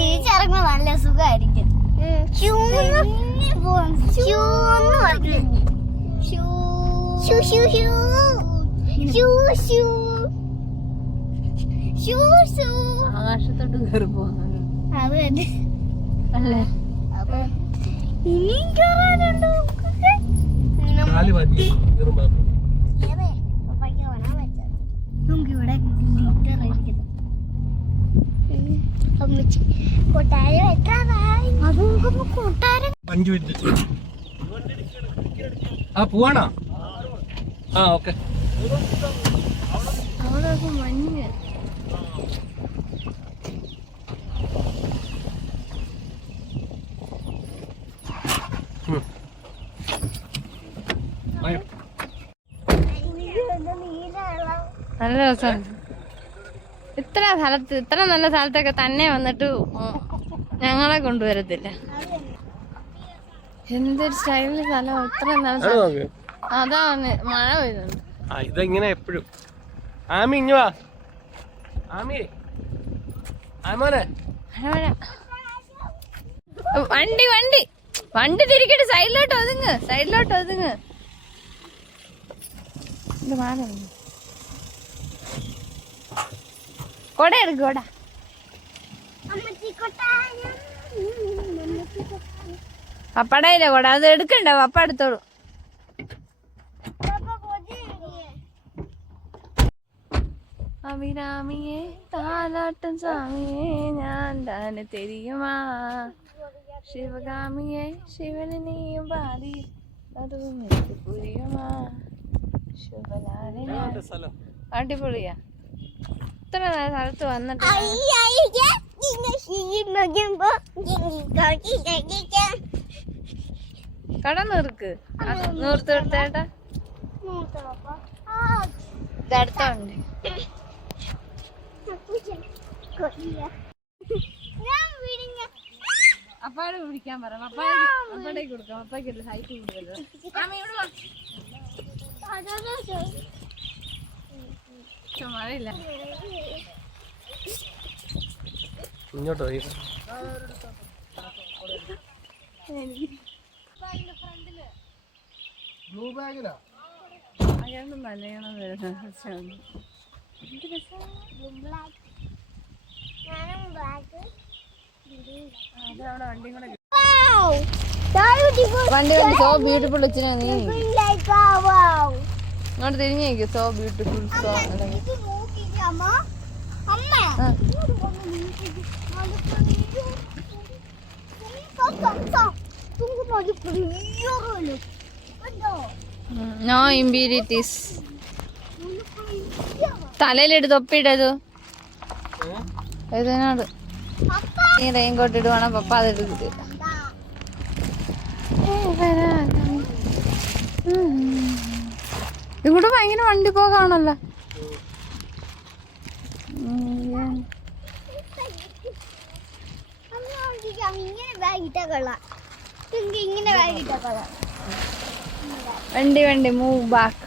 തിരിച്ചിറങ്ങുമ്പോ നല്ല സുഖമായിരിക്കും. ആകാശത്തോട്ട് കയറി പോകുന്നത് അത് തന്നെ അല്ലേ? ഇനിയും കയറാനുണ്ടോ? ഇവിടെ കൊട്ടാരം എത്താറായി. കൊട്ടാരം പോവാണോ? ആ ഓക്കെ. അവിടെ മഞ്ഞ് നല്ല രസമുണ്ട്. ഇത്ര നല്ല സ്ഥലത്തൊക്കെ തന്നെ വന്നിട്ട് ഞങ്ങളെ കൊണ്ടുവരത്തില്ല. എന്തൊരു സ്റ്റൈലിൽ സ്ഥലം, ഇത്ര നല്ല സ്ഥലം. അതാണ് മഴ പെയ്യുന്നുണ്ട്. ഇതെങ്ങനെ എപ്പോഴും ആമി ഇഞ്ഞു വാ. ആമി ആമോനെ വണ്ടി വണ്ടി വണ്ടി തിരിക്കട്ടെ. സൈഡിലോട്ട് ഒതുങ്ങ്, സൈഡിലോട്ട് ഒതുങ്ങ്. ഇത് മാറി കൊട എടുക്കും. കൊട പപ്പടയില്ല കൊട, അത് എടുക്കണ്ട, പപ്പ എടുത്തോളൂ. അഭിരാമിയെ താലാട്ടും സ്വാമിയെ ഞാൻ താനെ തെരിയുമാ, ശിവകാമിയെ ശിവനെയും പാടി അതും എനിക്ക് പുരിയുമാ, ശുഭലാലിനെ. അടിപൊളിയാ. ഇത്ര സ്ഥലത്ത് വന്നിട്ട് കട നീർക്ക് നൂർത്ത് എടുത്തേട്ടാ. ഇതടുത്തുണ്ട്. അപ്പാട് വിളിക്കാൻ പറ. അപ്പാടേക്ക് കൊടുക്കാം. അപ്പാക്ക് ഹൈറ്റ് കൂടുതൽ. മഴയില്ല. ഇങ്ങോട്ടോ അയാളും മലയാളം വരുന്ന വണ്ടി കൊണ്ട് സോ ബ്യൂട്ടിഫുൾ. ഇച്ചിരി നീ അങ്ങോട്ട് തിരിഞ്ഞേക്ക്. So beautiful. So no impurities. തലയിലിട്ട് തൊപ്പിയിട്ടത് ഏതിനോട് നീ റെയിൻകോട്ട് ഇടുവാണോ? പപ്പ അതെടുത്ത് ഇവിടെ ഭയങ്കര വണ്ടി പോകാണല്ലോ. വണ്ടി വണ്ടി മൂവ് ബാക്ക്.